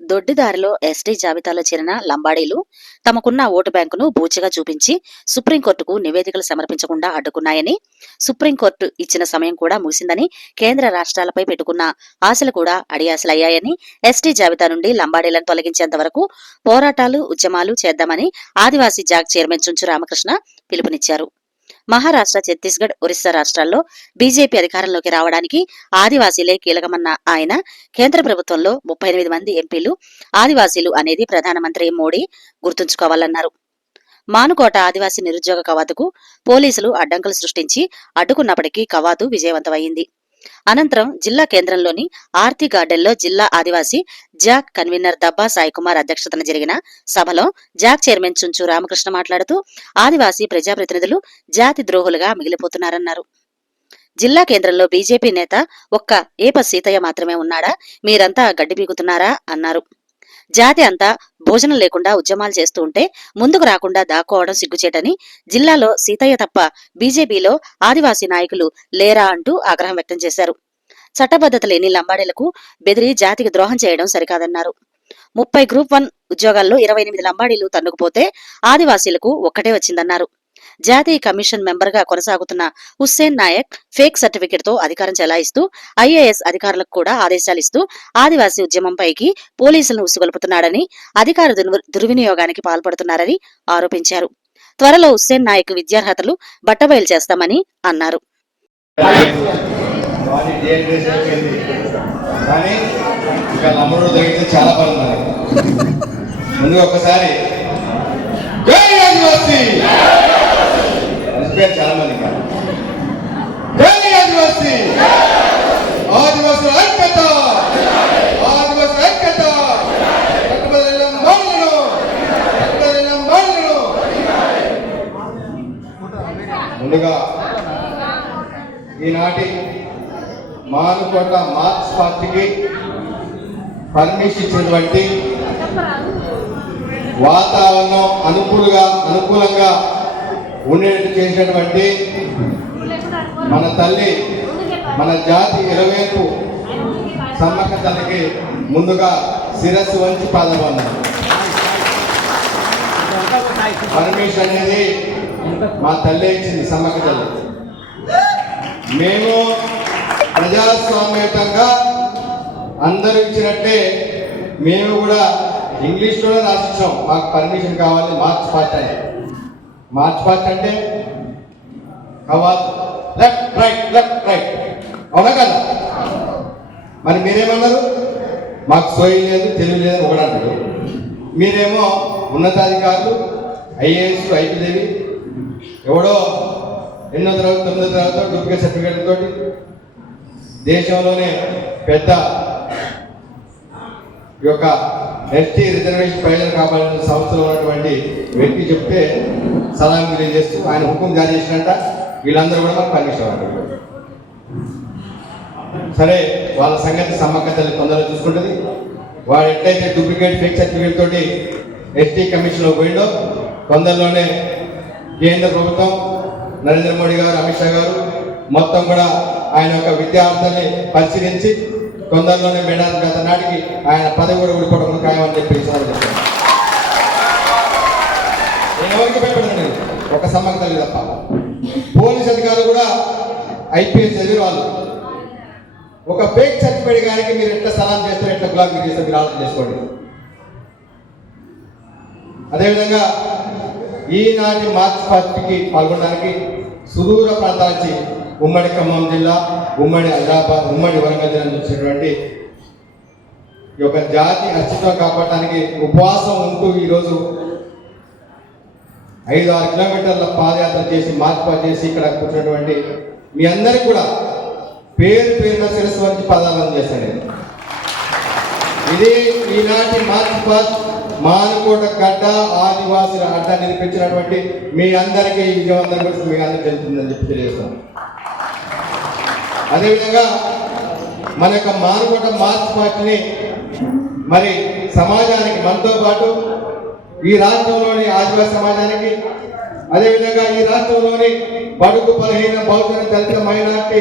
దొడ్డిదారిలో ST జాబితాలో చేరిన లంబాడీలు తమకున్న ఓటు బ్యాంకును బూచిగా చూపించి సుప్రీంకోర్టుకు నివేదికలు సమర్పించకుండా అడ్డుకున్నాయని సుప్రీంకోర్టు ఇచ్చిన సమయం కూడా ముగిసిందని కేంద్ర రాష్ట్రాలపై పెట్టుకున్న ఆశలు కూడా అడియాసలయ్యాయని ఎస్టీ జాబితా నుండి లంబాడీలను తొలగించేంత వరకు పోరాటాలు ఉద్యమాలు చేద్దామని ఆదివాసీ జాగ్ చైర్మన్ చుంచు రామకృష్ణ పిలుపునిచ్చారు. మహారాష్ట్ర ఛత్తీస్గఢ్ ఒరిస్సా రాష్ట్రాల్లో బీజేపీ అధికారంలోకి రావడానికి ఆదివాసీలే కీలకమన్న ఆయన కేంద్ర ప్రభుత్వంలో ముప్పై ఎనిమిది మంది ఎంపీలు ఆదివాసీలు అనేది ప్రధానమంత్రి మోడీ గుర్తుంచుకోవాలన్నారు. మానుకోట ఆదివాసీ నిరుద్యోగ కవాతుకు పోలీసులు అడ్డంకులు సృష్టించి అడ్డుకున్నప్పటికీ కవాతు విజయవంతమైంది అనంతరం జిల్లా కేంద్రంలోని ఆర్తి గార్డెన్లో జిల్లా ఆదివాసీ జాక్ కన్వీనర్ దబ్బా సాయి కుమార్ అధ్యక్షతన జరిగిన సభలో జాక్ చైర్మన్ చుంచు రామకృష్ణ మాట్లాడుతూ ఆదివాసీ ప్రజాప్రతినిధులు జాతి ద్రోహులుగా మిగిలిపోతున్నారన్నారు. జిల్లా కేంద్రంలో బీజేపీ నేత ఒక్క ఏప సీతయ్య మాత్రమే ఉన్నాడా? మీరంతా గడ్డి పీకుతున్నారా? అన్నారు. జాతి అంతా భోజనం లేకుండా ఉద్యమాలు చేస్తూ ఉంటే ముందుకు రాకుండా దాక్కోవడం సిగ్గుచేటని జిల్లాలో సీతయ్య తప్ప బీజేపీలో ఆదివాసీ నాయకులు లేరా అంటూ ఆగ్రహం వ్యక్తం చేశారు. చట్టబద్ధత లేని లంబాడీలకు బెదిరి జాతికి ద్రోహం చేయడం సరికాదన్నారు. ముప్పై గ్రూప్ వన్ ఉద్యోగాల్లో ఇరవై ఎనిమిది లంబాడీలు తన్నుకుపోతే ఆదివాసీలకు ఒక్కటే వచ్చిందన్నారు. జాతీయ కమిషన్ మెంబర్గా కొనసాగుతున్న హుస్సేన్ నాయక్ ఫేక్ సర్టిఫికెట్తో అధికారం చెలాయిస్తూ ఐఏఎస్ అధికారులకు కూడా ఆదేశాలు ఇస్తూ ఆదివాసీ ఉద్యమంపైకి పోలీసులను ఉసుగొలుపుతున్నాడని అధికార దుర్వినియోగానికి పాల్పడుతున్నారని ఆరోపించారు. త్వరలో హుస్సేన్ నాయక్ విద్యార్హతలు బట్టబయలు చేస్తామని అన్నారు. వాటి డిహైడ్రేషన్ అయిపోయింది కానీ ఇంకా లంబడోడు తగ్గితే చాలా పని ఉన్నది ముందుగా ఒకసారి జై చాలా మంది ఆదివాసీ. ఆదివాసుల ఐక్యత. ఆదివాసుల ఐక్యత. ముందుగా ఈనాటి మానుకొండ మార్క్స్ పార్టీకి పర్మిషన్ ఇచ్చినటువంటి వాతావరణం అనుకూలంగా అనుకూలంగా ఉండేటట్టు చేసినటువంటి మన తల్లి మన జాతి ఇరవేపు సమ్మక్క తల్లికి ముందుగా శిరస్సు వంచి పాదమన్నారు పర్మిషన్ అనేది మా తల్లి ఇచ్చింది సమ్మక్క తల్లి. మేము ప్రజాస్వామ్యతంగా అందరూ ఇచ్చినట్టే మేము కూడా ఇంగ్లీష్లోనే రాసిచ్చాం. మాకు పర్మిషన్ కావాలి మార్క్స్ పార్ట్ అని మార్చ్ పార్ట్ అంటే? కావాలి లెఫ్ట్ రైట్ లెఫ్ట్ రైట్. అవునా కదా? మరి మీరేమన్నారు? మాకు సోయి లేదు తెలివి లేదు ఒకటి మీరేమో ఉన్నతాధికారులు ఐఏఎస్ ఐపీదేవి ఎవడో ఎన్నో తర్వాత తొమ్మిదో తర్వాత డూప్లికేట్ సర్టిఫికేట్ తోటి దేశంలోనే పెద్ద ఈ యొక్క ఎస్టీ రిజర్వేషన్ ప్రయోజనం కాబట్టి సంస్థలో ఉన్నటువంటి వ్యక్తి చెప్తే సలాం తెలియజేస్తూ ఆయన హుకుం జారీ చేసినట్ట వీళ్ళందరూ కూడా మాకు పర్మిషన్ సరే వాళ్ళ సంగతి సమ్మక్క తల్లి తొందరగా చూసుకుంటుంది. వాడు ఎట్లయితే డూప్లికేట్ ఫేక్ సర్టిఫికేట్ తోటి ఎస్టీ కమిషన్లో పోయిండో తొందరలోనే కేంద్ర ప్రభుత్వం నరేంద్ర మోడీ గారు అమిత్ షా గారు మొత్తం కూడా ఆయన యొక్క విద్యార్థుల్ని పరిశీలించి తొందరలోనే మేడాది గత నాటికి ఆయన పదవి కూడా ఊడిపోవడం ఖాయమని చెప్పి సార్ సందర్భంగా నేను ఎవరికి భయపడను ఒక సమ్మక్క తల్లి తప్ప. పోలీస్ అధికారులు కూడా ఐపీఎస్ చదివిన వాళ్ళు. ఒక పేక్ సర్టిఫికేట్ గారికి మీరు ఎట్లా సలాం చేస్తారు ఎట్లా గులాబీ చేస్తారు మీరు ఆలోచన చేసుకోండి. అదేవిధంగా ఈనాటి మార్క్స్ పార్టీకి పాల్గొనడానికి సుదూర ప్రాంతాల నుంచి ఉమ్మడి ఖమ్మం జిల్లా ఉమ్మడి హైదరాబాద్ ఉమ్మడి వరంగల్ జిల్లా చూసినటువంటి వచ్చినటువంటి ఈ యొక్క జాతి అస్తిత్వం కాపాడటానికి ఉపవాసం ఉంటూ ఈరోజు ఐదు ఆరు కిలోమీటర్ల పాదయాత్ర చేసి మార్పు చేసి ఇక్కడ కూర్చున్నటువంటి మీ అందరికి కూడా పేరు పేరున శిరస్సు వంచి పదాలను చేస్తాను ఇది ఈనాటి మార్చి పాస్ మానుకోట గడ్డ ఆదివాసుల అడ్డ నిర్పించినటువంటి మీ అందరికీ విజయవంతం గురించి మీ అందరికీ తెలుస్తుందని చెప్పి తెలియజేస్తాను అదేవిధంగా మన యొక్క మానుకోట మార్చ్ పార్టీని మరి సమాజానికి మనతో పాటు ఈ రాష్ట్రంలోని ఆదివాసీ సమాజానికి అదేవిధంగా ఈ రాష్ట్రంలోని బడుగు బలహీన బహుజన దళిత మైనార్టీ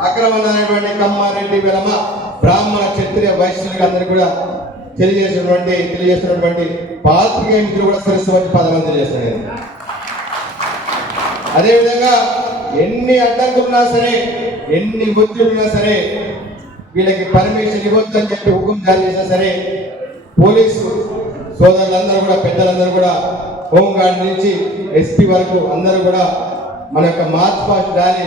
అక్రమమైనటువంటి కమ్మారెడ్డి విలమ బ్రాహ్మణ క్షత్రియ వైశ్యులకి అందరికీ కూడా తెలియజేసినటువంటి తెలియజేస్తున్నటువంటి పాత్రికేయ మిత్రులు కూడా సరస్సు వచ్చి పదవి అదేవిధంగా ఎన్ని అడ్డంకున్నా సరే ఎన్ని ఒత్తిడున్నా సరే వీళ్ళకి పర్మిషన్ ఇవ్వచ్చు అని చెప్పి హుకుం జారీ చేసినా సరే పోలీసు సోదరులందరూ కూడా పెద్దలందరూ కూడా హోంగార్డ్ నుంచి ఎస్పీ వరకు అందరూ కూడా మన యొక్క మార్చ్ పాస్ట్ ర్యాలీ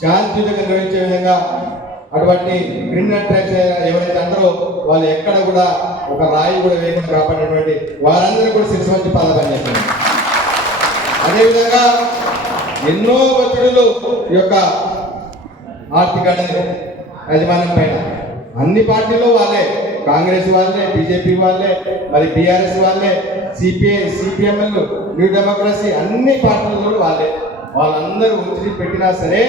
శాంతియుతంగా నిర్వహించే విధంగా అటువంటి క్రిమినల్ ట్రైబ్స్ ఎవరైతే అందరో వాళ్ళు ఎక్కడ కూడా ఒక రాయి కూడా వేయకుండా కాపాడేటువంటి వారందరూ కూడా శిక్ష మంచి పాల్గొని చేస్తున్నారు. అదేవిధంగా ఎన్నో ఒత్తిడులు ఈ యొక్క ఆర్థిక యజమానం పైన. అన్ని పార్టీలు వాళ్ళే. కాంగ్రెస్ వాళ్ళే బీజేపీ వాళ్ళే మరి బీఆర్ఎస్ వాళ్ళే సిపిఐ సిపిఎంఎల్ న్యూ డెమోక్రసీ అన్ని పార్టీలు కూడా వాళ్ళే. వాళ్ళందరూ ఉంచి పెట్టినా సరే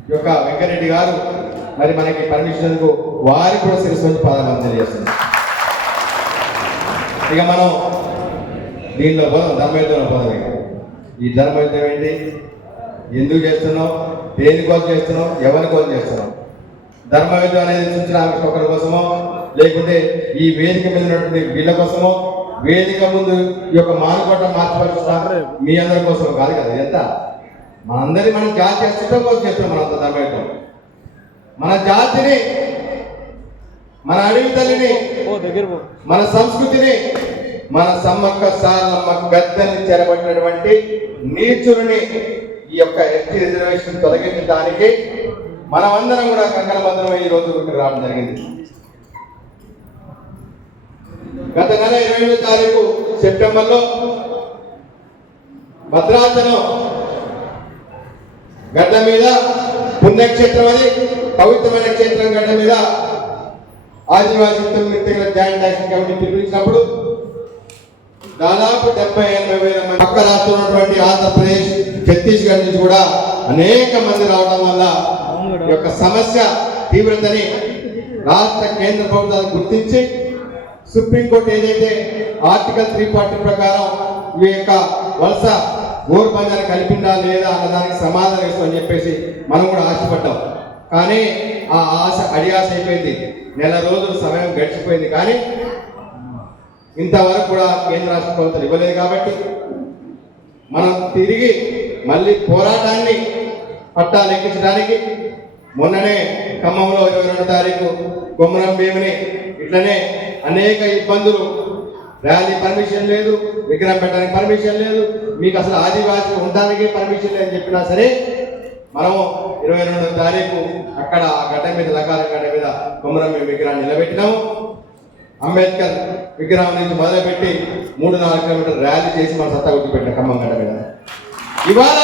ఈ యొక్క వెంకరెడ్డి గారు మరి మనకి పర్మిషన్కు వారి కూడా శిరస్సు పదాలు తెలియజేస్తుంది ఇక మనం దీనిలో పోదాం ధర్మయుద్ధంలో పోదాం ఈ ధర్మయుద్ధం ఏంటి? ఎందుకు చేస్తున్నాం దేనికోసం చేస్తున్నాం ఎవరి కోసం చేస్తున్నాం ధర్మయుద్ధం అనేది సూచన ఒకరి కోసమో లేకుంటే ఈ వేదిక మీద ఉన్నటువంటి వీళ్ళ కోసమో వేదిక ముందు ఈ యొక్క మానుకోట మార్చపరుస్తున్న మీ అందరి కోసం కాదు కదా ఎంత మనందరి మనం జాతి అస్తిత్వం కోసం చేస్తున్నాం మనంత ధర్మయుద్ధం మన జాతిని మన అడవి తల్లిని మన సంస్కృతిని మన సమ్మక్క సారలమ్మ గద్దెని చెరబట్టినటువంటి నీచులని ఈ యొక్క ఎస్టీ రిజర్వేషన్ తొలగించడానికి మనమందరం కూడా కంకణబద్ధమై ఈ రోజు ఇక్కడ రావడం జరిగింది. గత నెల ఇరవై ఎనిమిది తారీఖు సెప్టెంబర్లో భద్రాచలం గడ్డ మీద పుణ్యక్షేత్రం అది పవిత్రమైన క్షేత్రం గడ్డ మీద ఆదివాసీ జాయింట్ యాక్షన్ కమిటీ పిలిపించినప్పుడు దాదాపు డెబ్బై ఎనభై వేల మంది పక్క రాష్ట్రం ఉన్నటువంటి ఆంధ్రప్రదేశ్ ఛత్తీస్గఢ్ నుంచి కూడా అనేక మంది రావడం వల్ల ఈ యొక్క సమస్య తీవ్రతని రాష్ట్ర కేంద్ర ప్రభుత్వాలు గుర్తించి సుప్రీంకోర్టు ఏదైతే ఆర్టికల్ త్రీ ఫార్టీ ప్రకారం ఈ యొక్క వలస గోర్బంధాన్ని కలిపిందా లేదా అన్న దానికి సమాధానం ఇస్తామని చెప్పేసి మనం కూడా ఆశపడ్డాం. కానీ ఆ ఆశ అడియాస అయిపోయింది. నెల రోజులు సమయం గడిచిపోయింది. కానీ ఇంతవరకు కూడా కేంద్ర రాష్ట్ర ప్రభుత్వాలు ఇవ్వలేదు కాబట్టి మనం తిరిగి మళ్ళీ పోరాటాన్ని పట్టాలెక్కించడానికి మొన్ననే ఖమ్మంలో ఇరవై రెండు తారీఖు కొమ్మరం భీమిని ఇట్లనే అనేక ఇబ్బందులు. ర్యాలీ పర్మిషన్ లేదు విగ్రహం పెట్టడానికి పర్మిషన్ లేదు మీకు అసలు ఆదివాసీ ఉండడానికి పర్మిషన్ లేదని చెప్పినా సరే మనము ఇరవై రెండు తారీఖు అక్కడ ఆ గడ్డ మీద లకాల గడ్డ మీద కొమరం భీమి విగ్రహాన్ని నిలబెట్టినాము. అంబేద్కర్ విగ్రహం నుంచి మొదలుపెట్టి మూడు నాలుగు కిలోమీటర్ ర్యాలీ చేసి మన సత్తా గుర్తుపెట్టిన ఖమ్మం గడ్డ మీద. ఇవాళ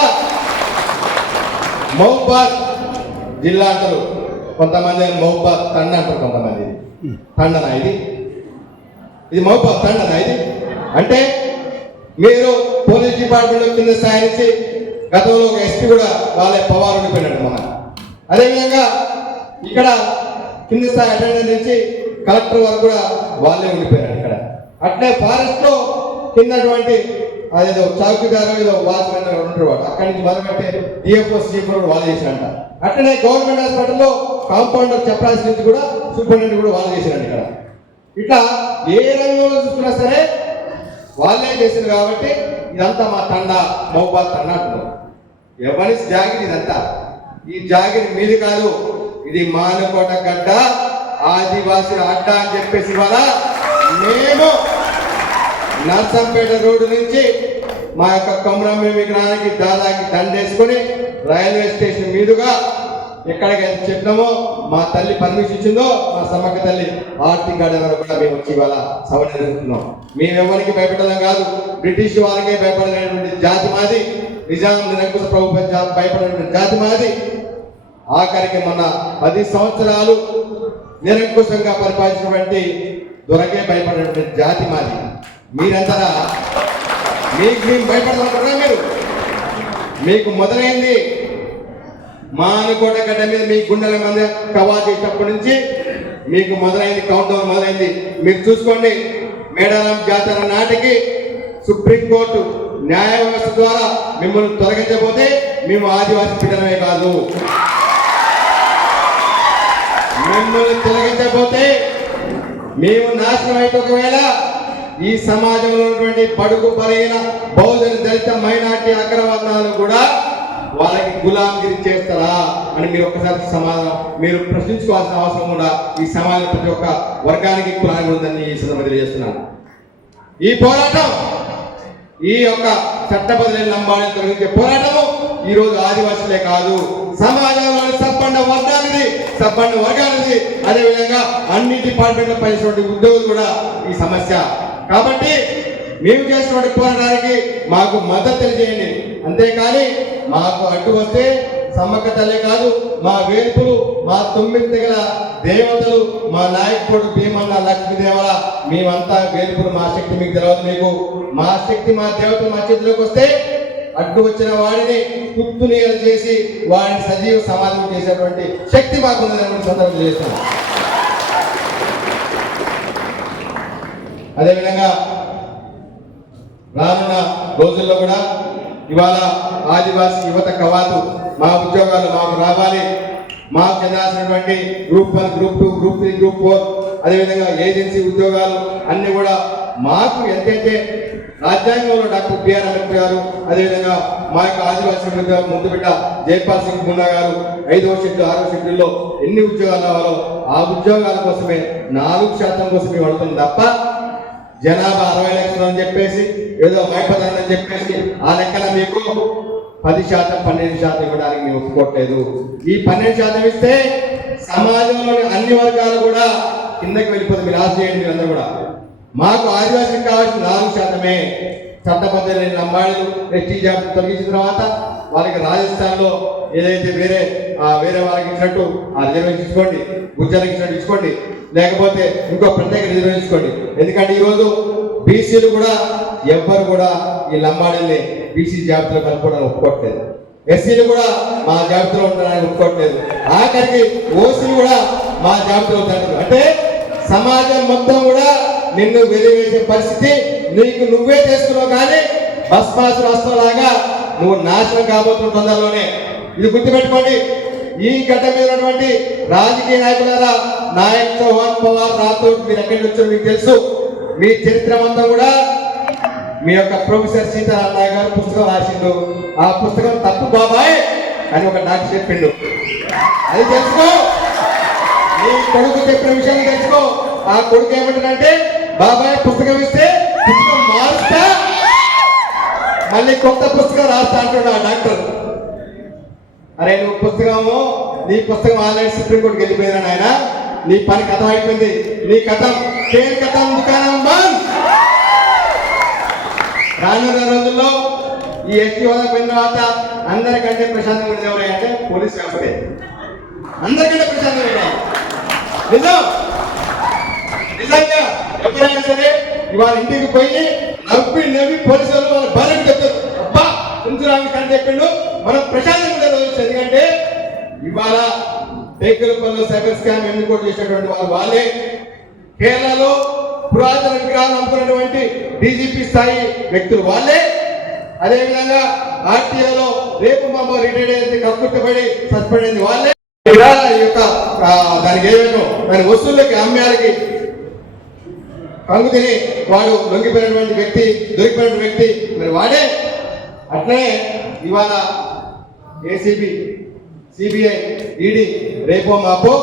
మహబాద్ జిల్లా అంటారు. కొంతమంది మహబాద్ తండ అంటారు కొంతమంది. తండనా ఇది? ఇది మహబాద్ తండనా ఇది? అంటే మీరు పోలీస్ డిపార్ట్మెంట్ కింద స్థాయి నుంచి గతంలో ఒక ఎస్పీ కూడా వాళ్ళే పవార్ ఉండిపోయినట్టు మన అదేవిధంగా ఇక్కడ కింద స్థాయి అటెండర్ నుంచి కలెక్టర్ వారు కూడా వాళ్ళే ఉండిపోయారు ఇక్కడ. అట్లే ఫారెస్ట్లో కిందటువంటి అదేదో చౌకీదారు ఏదో వాచ్మెన్ ఉంటారు వాడు అక్కడి నుంచి మొదలుపెట్టే డిఎఫ్ఓ సీఎఫ్ వాళ్ళు చేసినట్ట అట్లనే గవర్నమెంట్ హాస్పిటల్లో కాంపౌండర్ చెప్పాల్సి నుంచి కూడా సూపరింటెండెంట్ కూడా వాళ్ళు చేసినట్టు ఇక్కడ. ఇట్లా ఏ రంగంలో చూసుకున్నా సరే వాళ్ళే చేసింది కాబట్టి ఇదంతా మా తండ మహబాద్ తండ అంటున్నారు. ఎవరి జాగిరి ఇదంతా? ఈ జాగిరి మీది కాదు ఇది మానుకోట గడ్డ. ఆదివాసుల అడ్డ అని చెప్పేసి ఇవాళ మేము నర్సంపేట రోడ్డు నుంచి మా యొక్క కొమరమ్మ విగ్రహానికి దాదాకి దండేసుకొని రైల్వే స్టేషన్ మీదుగా ఎక్కడికి చెప్పినామో మా తల్లి పర్మిషన్ ఇచ్చిందో మా సమ్మక్క తల్లి ఆర్థిక గార్డెన్ వరకు కూడా మేము వచ్చి ఇవాళ సభ జరుగుతున్నాం మేమెవరికి భయపడడం కాదు బ్రిటిష్ వాళ్ళకే భయపడలేనటువంటి జాతి మాది నిజాం నిరంకుశ ప్రభుత్వం భయపడేటువంటి జాతి మాది. ఆఖరికి మన పది సంవత్సరాలు నిరంకుశంగా పరిపాలించినటువంటి దొరకే భయపడేటువంటి జాతి మాది. మీరంతరా మీకు మేము భయపడాలనుకుంటున్నా మీరు? మీకు మొదలైంది మానుకోట గడ్డ మీద మీ గుండెల మీద కవా చేసినప్పటి నుంచి మీకు మొదలైంది కౌంట్ డౌన్ మొదలైంది. మీరు చూసుకోండి మేడారం జాతర నాటికి సుప్రీంకోర్టు న్యాయ వ్యవస్థ ద్వారా మిమ్మల్ని తొలగించబోతే మేము ఆదివాసీ బిడ్డలమే కాదు. మిమ్మల్ని తొలగించకపోతే మేము నాశనం అయితే ఒకవేళ ఈ సమాజంలో ఉన్నటువంటి బడుగు బలైన బౌద్ధ దళిత మైనార్టీ అగ్రవర్ణాలు కూడా వాళ్ళకి గులాంగిరి చేస్తారా అని మీరు ఒకసారి సమాధానం మీరు ప్రశ్నించుకోవాల్సిన అవసరం కూడా ఈ సమాజం ప్రతి ఒక్క వర్గానికి కులానికి ఉందని ఈ సందర్భంగా తెలియజేస్తున్నాను. ఈ పోరాటం ఈ యొక్క చట్ట బదిలీ లంబాడిని తొలగించే పోరాటము ఈరోజు ఆదివాసులే కాదు సమాజంలోని సబ్బండ వర్గానిది సబ్బండ వర్గానిది. అదేవిధంగా అన్ని డిపార్ట్మెంట్ల పనిచేటువంటి ఉద్యోగులు కూడా ఈ సమస్య. కాబట్టి మేము చేసినటువంటి పోరాటానికి మాకు మద్దతు తెలియజేయండి. అంతేకాని మాకు అడ్డు వస్తే సమ్మక్క తల్లే కాదు మా వేర్పులు మా తొమ్మిది తెగల దేవతలు మా నాయకుడు భీమన్న లక్ష్మీదేవల మేమంతా వేర్పులు మా శక్తి మీకు తెలియదు మీకు. మా శక్తి మా దేవతలు మా చేతిలోకి వస్తే అడ్డు వచ్చిన వాడిని తుత్తు నీరు చేసి వాడిని సజీవ సమాధి చేసేటువంటి శక్తి మాకు ఉందని సందర్భం చేస్తాం అదేవిధంగా రానున్న రోజుల్లో కూడా ఇవాళ ఆదివాసీ యువత కవాతు మా ఉద్యోగాలు మాకు రావాలి. మాకు చెందాల్సినటువంటి group one group two group three group four అదేవిధంగా ఏజెన్సీ ఉద్యోగాలు అన్నీ కూడా మాకు ఎంతైతే రాజ్యాంగంలో డాక్టర్ బిఆర్ అంబేద్కర్ గారు అదేవిధంగా మా యొక్క ఆదివాసీ ముందు బిడ్డ జైపాల్ సింగ్ మున్నా గారు ఐదవ షెడ్యూల్ ఆరవ షెడ్యూల్లో ఎన్ని ఉద్యోగాలు రావాలో ఆ ఉద్యోగాల కోసమే నాలుగు శాతం కోసమే పడుతుంది తప్ప జనాభా అరవై లక్షలు అని చెప్పేసి ఏదో మైపదాన్ని అని చెప్పేసి ఆ లెక్కన మీకు పది శాతం పన్నెండు శాతం ఇవ్వడానికి మేము ఒప్పుకోవట్లేదు ఈ పన్నెండు శాతం ఇస్తే సమాజంలోని అన్ని వర్గాలు కూడా కిందకి వెళ్ళిపోతుంది మీరు ఆశ చేయండి మీరందరూ కూడా. మాకు ఆదివాసీకి కావాల్సిన నాలుగు శాతమే. చట్టబద్ధ లంబాడీలు ఎస్టీ జాబ్ తొలగించిన తర్వాత వాళ్ళకి రాజస్థాన్లో ఏదైతే వేరే ఆ వేరే వాళ్ళకి ఇచ్చినట్టు ఆ రిజర్వేషన్ ఇచ్చుకోండి గుజ్జలకు ఇచ్చినట్టు ఇచ్చుకోండి లేకపోతే ఇంకో ప్రత్యేక రిజర్వేషన్ ఇచ్చుకోండి. ఎందుకంటే ఈరోజు బీసీలు కూడా ఎవ్వరు కూడా ఈ లంబాడీల్ని బీసీ జాబితాలో కలుపుకోవడానికి ఒప్పుకోవట్లేదు ఎస్సీలు కూడా మా జాబితాలో ఉండడానికి ఒప్పుకోవట్లేదు ఆఖరికి ఓసీలు కూడా మా జాబితాలో ఉంటారు అంటే సమాజం మొత్తం కూడా నిన్ను వెలివేసే పరిస్థితి నీకు నువ్వే చేసుకున్నావు కానీ భస్మాసు రాష్ట్రంలాగా నువ్వు నాశనం కాబోతున్న తొందరలోనే. ఇది గుర్తుపెట్టుకోండి. ఈ గడ్డ మీద ఉన్నటువంటి రాజకీయ నాయకులారా నాయక్ చౌహాన్ పవార్ రాథోడ్ మీరు ఎక్కడి నుంచి మీకు తెలుసు. మీ చరిత్ర అంతా కూడా మీ యొక్క ప్రొఫెసర్ సీతారామయ్య గారు పుస్తకం రాసిండు. ఆ పుస్తకం తప్పు బాబాయ్ అని ఒక నాకు చెప్పిండు. అది తెలుసుకో. నీ కొడుకు చెప్పిన విషయాన్ని తెలుసుకో. ఆ కొడుకు ఏమంటాడంటే బాబాయ్ పుస్తకం ఇస్తే పుస్తకం మారుస్తా. మళ్ళీ కొత్త పుస్తకం రాస్తా అంటున్నా డాక్టర్. అరే నువ్వు పుస్తకము నీ పుస్తకం ఆల్రెడీ సుప్రీంకోర్టుకి వెళ్ళిపోయినా నాయన? నీ పని కథం అయిపోయింది. నీ కథం కేర్ కథం దుకాణం బంద్. రానున్న రోజుల్లో ఈ ఎస్టీ హోదా పోయిన తర్వాత అందరికంటే ప్రశాంతంగా ఉండేది ఎవరు అంటే పోలీస్ వ్యవస్థే. అందరికంటే ప్రశాంతంగా ఉండేది. నిజం? నిజంగా ఎప్పుడైనా సరే ఇవాళ ఇంటికి పోయి నవ్వి నవ్వి పోలీసులు వాళ్ళ భార్యకు చెప్తారు. అబ్బా ఉంచురామి కానీ చెప్పిండు. మనం ప్రశాంతంగా ఉండే ఎందుకంటే ఇవాళ టేకులపల్లిలో సైబర్ స్కామ్ ఎన్నుకోటు చేసినటువంటి వాళ్ళు వాళ్ళే. కేరళలో పురాతన విగ్రహాలు అమ్ముకున్నటువంటి డీజీపీ స్థాయి వ్యక్తులు వాళ్ళే. అదేవిధంగా ఆర్టీఓలో రేపు మామ రిటైర్డ్ అయితే కక్కుర్తపడి సస్పెండ్ అయింది వాళ్ళే. ఈ యొక్క దానికి ఏమేమో దాని వస్తువులకి అమ్మాలకి కంగు తిని వాడు లొంగిపోయినటువంటి వ్యక్తి దొరికిపోయిన వ్యక్తి మరి వాడే. అట్లే ఇవాళ ఏసీబీ సిబిఐ ఈడీ రేపో మాపో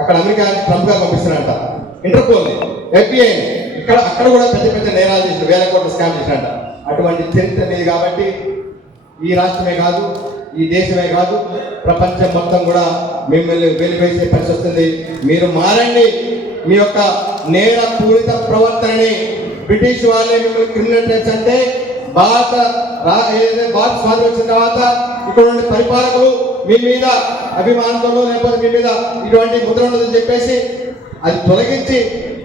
అక్కడ అమెరికా ట్రంప్ గారు పంపిస్తున్నారంట. ఇంటర్పోల్ ఎఫ్బిఐ ఇక్కడ అక్కడ కూడా పెద్ద పెద్ద నేరాలు చేసిన వేల కోట్ల స్కామ్ చేసినట్ట అటువంటి చరిత్ర మీద కాబట్టి ఈ రాష్ట్రమే కాదు ఈ దేశమే కాదు ప్రపంచం మొత్తం కూడా మిమ్మల్ని వెలివేసే పరిస్థితి వస్తుంది. మీరు మారండి. మీ యొక్క నేర పూరిత ప్రవర్తనని బ్రిటిష్ వాళ్ళే మిమ్మల్ని క్రిమినల్ టైప్స్ అంటే భారత ఏదైతే భారత స్వాతంత్రం వచ్చిన తర్వాత ఇక్కడ ఉండే పరిపాలకులు మీ మీద అభిమానంతో లేకపోతే మీ మీద ఇటువంటి ముద్ర ఉండదని చెప్పేసి అది తొలగించి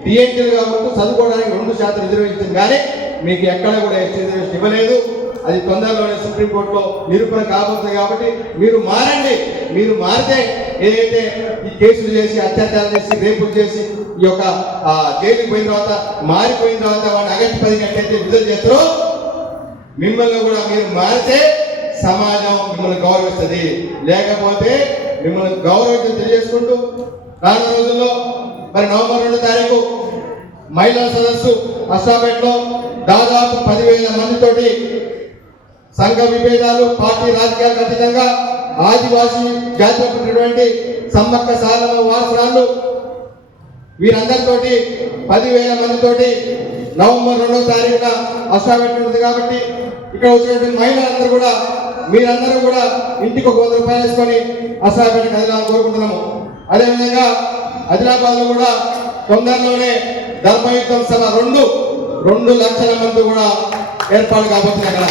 టీఎన్టీలుగా కాబట్టి చదువుకోవడానికి రెండు శాతం రిజర్వేషన్ కానీ మీకు ఎక్కడ కూడా ఎస్టీ రిజర్వేషన్ ఇవ్వలేదు. అది తొందరలోనే సుప్రీంకోర్టులో నిరూపణ కాబోతుంది కాబట్టి మీరు మారండి. మీరు మారితే ఏదైతే ఈ కేసులు చేసి అత్యాచారం చేసి రేపులు చేసి ఈ యొక్క ఆ, జైలుకి పోయిన తర్వాత మారిపోయిన తర్వాత వాడు ఆగస్టు పది గంటలైతే విడుదల చేస్తారో మిమ్మల్ని కూడా మీరు మారితే సమాజం మిమ్మల్ని గౌరవిస్తుంది. లేకపోతే మిమ్మల్ని గౌరవించడం తెలియజేసుకుంటూ రాను రోజుల్లో మరి నవంబర్ రెండో తారీఖు మహిళా సదస్సు అస్సాపేటలో దాదాపు పదివేల మందితోటి సంఘ విభేదాలు పార్టీ రాజకీయాలకు అతీతంగా ఆదివాసీ జాతి సమ్మక్క సారమ్మ వారసురాళ్ళు వీరందరితోటి పదివేల మందితోటి నవంబర్ రెండవ తారీఖున అస్సాపెట్టి ఉంది కాబట్టి ఇక్కడ వచ్చినటువంటి మహిళలందరూ కూడా మీరందరూ కూడా ఇంటికి ఒక వంద రూపాయలు వేసుకొని అస్సాపెట్టి కదలాలని కోరుకుంటున్నాము. అదేవిధంగా ఆదిలాబాద్లో కూడా తొందరలోనే ధర్మయుద్ధం సభ రెండు రెండు లక్షల మంది కూడా ఏర్పాటు కాబోతుంది అక్కడ.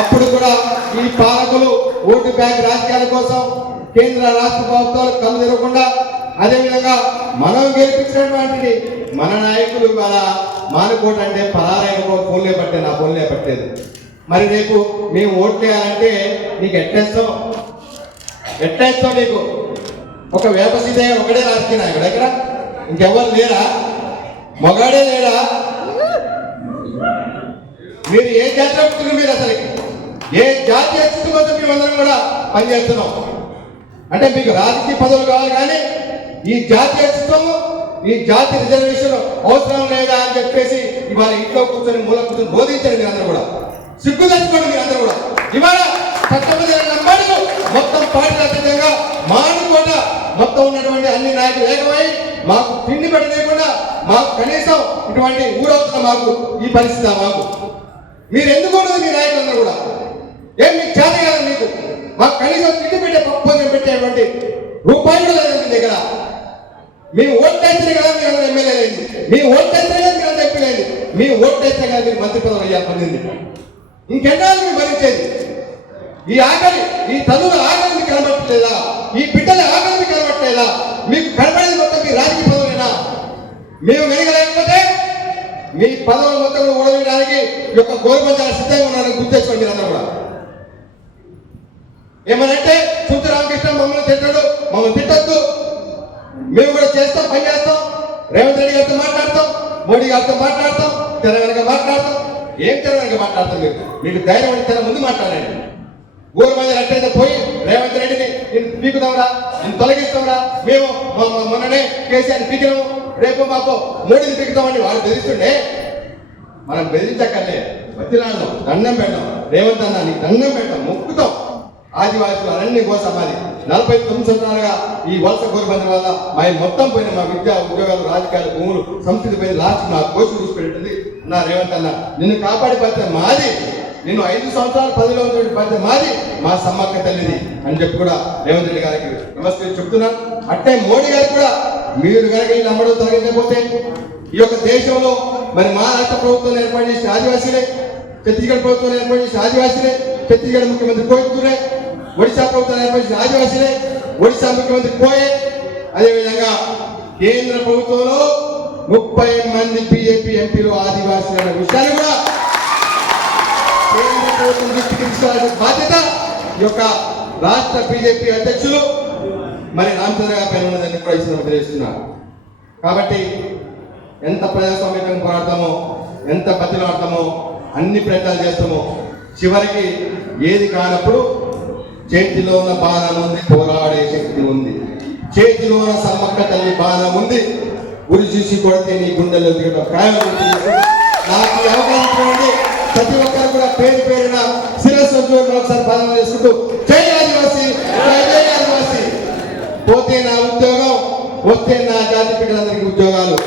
అప్పుడు కూడా ఈ పాలకులు ఓటు బ్యాంక్ రాజకీయాల కోసం కేంద్ర రాష్ట్ర ప్రభుత్వాలు కళ్ళు తెరవకుండా అదేవిధంగా మనం గెలిపించినటువంటి మన నాయకులు ఇవాళ మానుకోట అంటే పరారైన ఫోన్లే పట్టే నా పోలే పట్టేది. మరి రేపు మేము ఓట్లేయాలంటే నీకు ఎట్టేస్తాం ఎట్టేస్తాం నీకు? ఒక వేప సీతయ్య ఒకడే రాజకీయ నాయకుడు ఎక్కడ? ఇంకెవ్వరు లేరా? మొగాడే లేడా? మీరు ఏ జాతి పుట్టిన మీరు అసలు? ఏ జాతి అస్తిత్వం కోసం మేమందరం కూడా పనిచేస్తున్నాం. అంటే మీకు రాజకీయ పదవులు కావాలి కానీ ఈ జాతి అస్తిత్వము ఈ జాతి రిజర్వేషన్ అవసరం లేదా అని చెప్పేసి ఇవాళ ఇంట్లో కూర్చొని మూల కూర్చొని బోధించారు మీరందరూ కూడా. సిగ్గు తెచ్చుకోండి మీరందరూ కూడా. ఇవాళ చట్టమంది నంబర్లు మొత్తం పార్టీ అతీతంగా కూడా మొత్తం ఉన్నటువంటి అన్ని నాయకులు ఏకమై మాకు తిండి పెట్టలేకుండా మాకు కనీసం ఇటువంటి ఊరవుతున్న మాకు ఈ పరిస్థితి మాకు. మీరు ఎందుకు ఉండదు మీ నాయకులందరూ కూడా? ఏం మీకు చేత కాదు మీకు? మాకు కనీసం తిండి పెట్టే పప్పు పెట్టేటువంటి రూపాయలు కూడా లేదు మీ దగ్గర. మీ ఓట్లు అయితే కదా మీరు అందరూ ఎమ్మెల్యే అయింది మీ ఓట్లు అయితే కదా మీరు అందరూ ఎంపీ అయింది మీ ఓట్లు అయితే కదా మీరు మంత్రి పదవులు అయ్యాలి పొందింది ఇంకెన్నాళ్ళు మీరు భరించేది? ఈ ఆకలి ఈ తల్లుల ఆకలి మీకు కనబట్టలేదా ఈ బిడ్డల ఆకలి మీకు కనబట్టలేదా మీకు కనబడేది మొత్తం మీ రాజకీయ పదవులేనా? మేము వెనగలేకపోతే మీ పదవుల మొత్తం ఓడవేయడానికి ఈ యొక్క గోరుబంచాల సిద్ధంగా ఉన్నారని గుర్తెచ్చుకోండి అందరూ కూడా. ఏమనంటే సుంత రామకృష్ణ మమ్మల్ని తిట్టడు మమ్మల్ని తిట్టద్దు. మేము కూడా చేస్తాం పని చేస్తాం. రేవంత్ రెడ్డి గారితో మాట్లాడతాం మోడీ గారితో మాట్లాడతాం తెలంగాణగా మాట్లాడతాం. ఏం తెలంగాణగా మాట్లాడతాం మీరు? మీకు ధైర్యం ఉంటే తెర ముందు మాట్లాడండి. ఊరు మంది అట్టయితే పోయి రేవంత్ రెడ్డిని నేను పీకుదాంరా నేను తొలగిస్తాంరా మేము మొన్ననే కేసీఆర్ పీకినాము రేపు మాకు మోడీని పీకుతామని వాళ్ళు బెదిరిస్తుండే మనం బెదిరించక్కర్లే. బతిలాడదాం దండం పెడదాం రేవంత్ అన్న నీకు దండం పెట్టాం మొక్కుతాం. ఆదివాసులు అన్ని కోసం మాది నలభై తొమ్మిది సంవత్సరాలుగా ఈ వలస కోరిబంది వల్ల మా మొత్తం పోయిన మా విద్య ఉద్యోగాలు రాజకీయాలు భూములు సంస్కృతి పోయిన లాస్ట్ నా కోసి చూసిపెట్టింది నా రేవంత్ అన్న నిన్ను కాపాడే బాధ్యత మాది. నిన్ను ఐదు సంవత్సరాలు పదిలో ఉన్నటువంటి బాధ్యత మాది. మా సమ్మక్క తల్లిది అని చెప్పి కూడా రేవంత్ రెడ్డి గారికి నమస్తే చెప్తున్నాను అట్టే మోడీ గారికి కూడా మీరు కనుక వెళ్ళి నమ్మడం తొలగించకపోతే ఈ యొక్క దేశంలో మరి మా రాష్ట్ర ప్రభుత్వం ఏర్పాటు చేసిన ఆదివాసీలే ఛత్తీస్గఢ్ ప్రభుత్వం ఏర్పాటు చేసిన ఆదివాసీలే ఛత్తీస్గఢ్ ముఖ్యమంత్రి కోయిత్తురే ఒడిశా ప్రభుత్వం ఏర్పరిచిన ఆదివాసీలే. ఒడిశా ముఖ్యమంత్రి పోయే. అదేవిధంగా కేంద్ర ప్రభుత్వంలో ముప్పై మంది బీజేపీ ఎంపీలు ఆదివాసీలు అనే విషయాన్ని కూడా కేంద్ర ప్రభుత్వం దృష్టికి తీసుకోవాల్సిన బాధ్యత ఈ యొక్క రాష్ట్ర బీజేపీ అధ్యక్షులు. మరి రామచంద్ర గారి పైన ఉన్నదని కూడా తెలియజేస్తున్నారు. కాబట్టి ఎంత ప్రజాస్వామ్యంగా పోరాడతామో ఎంత బతిలాడతామో అన్ని ప్రయత్నాలు చేస్తామో చివరికి ఏది కానప్పుడు చేతిలో ఉన్న బాణం ఉంది పోరాడే శక్తి ఉంది. చేతిలో ఉన్న సమ్మక్క తల్లి బాణం ఉంది. గురి చూసి కొడితే నీ గుండెల్లో దిగడం నాకు అవకాశం ఇచ్చినటువంటి ప్రతి ఒక్కరు కూడా పేరు పేరున శిరస్సు ఒకసారి పాలన చేసుకుంటూ జై ఆదివాసి జై ఆదివాసి. పోతే నా ఉద్యోగం వస్తే నా జాతి బిడ్డలందరికీ ఉద్యోగాలు.